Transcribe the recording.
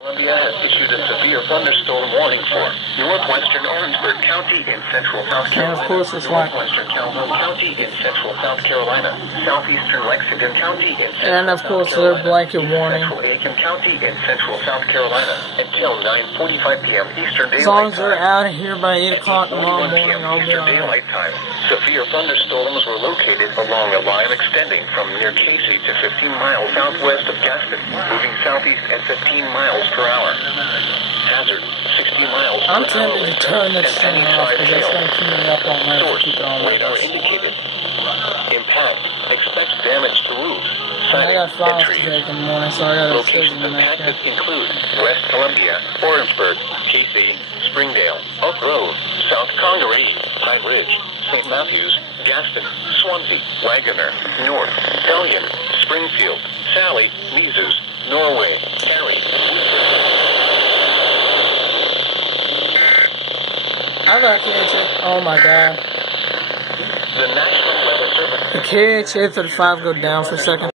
Columbia has issued a severe thunderstorm warning for northwestern Orangeburg County in central South Carolina, and of course it's like, northwestern Calhoun County in central South Carolina, southeastern Lexington County in central and of course South their blanket warning. central Aiken County in central South Carolina until 9:45 p.m. Eastern Daylight As long as they're Time. out of here by 8 o'clock tomorrow morning, I'll be Eastern alright. Daylight Time. Severe thunderstorms were located along a line extending from near Casey to 15 miles southwest of Gaston, moving southeast at 15 miles per hour. Hazard 60 miles per hour. I'm tempted to turn this thing off because that's going to keep me up all night to keep it on radar indicated. Impact. Expect damage to roofs. I got files to take in the morning, so I got to Locations impacted include West Columbia, Orangeburg, Casey, Springdale, Oak Grove, South Congaree, Pine Ridge, St. Matthews, Gaston, Swansea, Wagoner, North, Hellion, Springfield, Sally, Mises, Norway, Cary, I got KHF. Oh my god. The National Weather Service. The KHF at 5 go down for a second.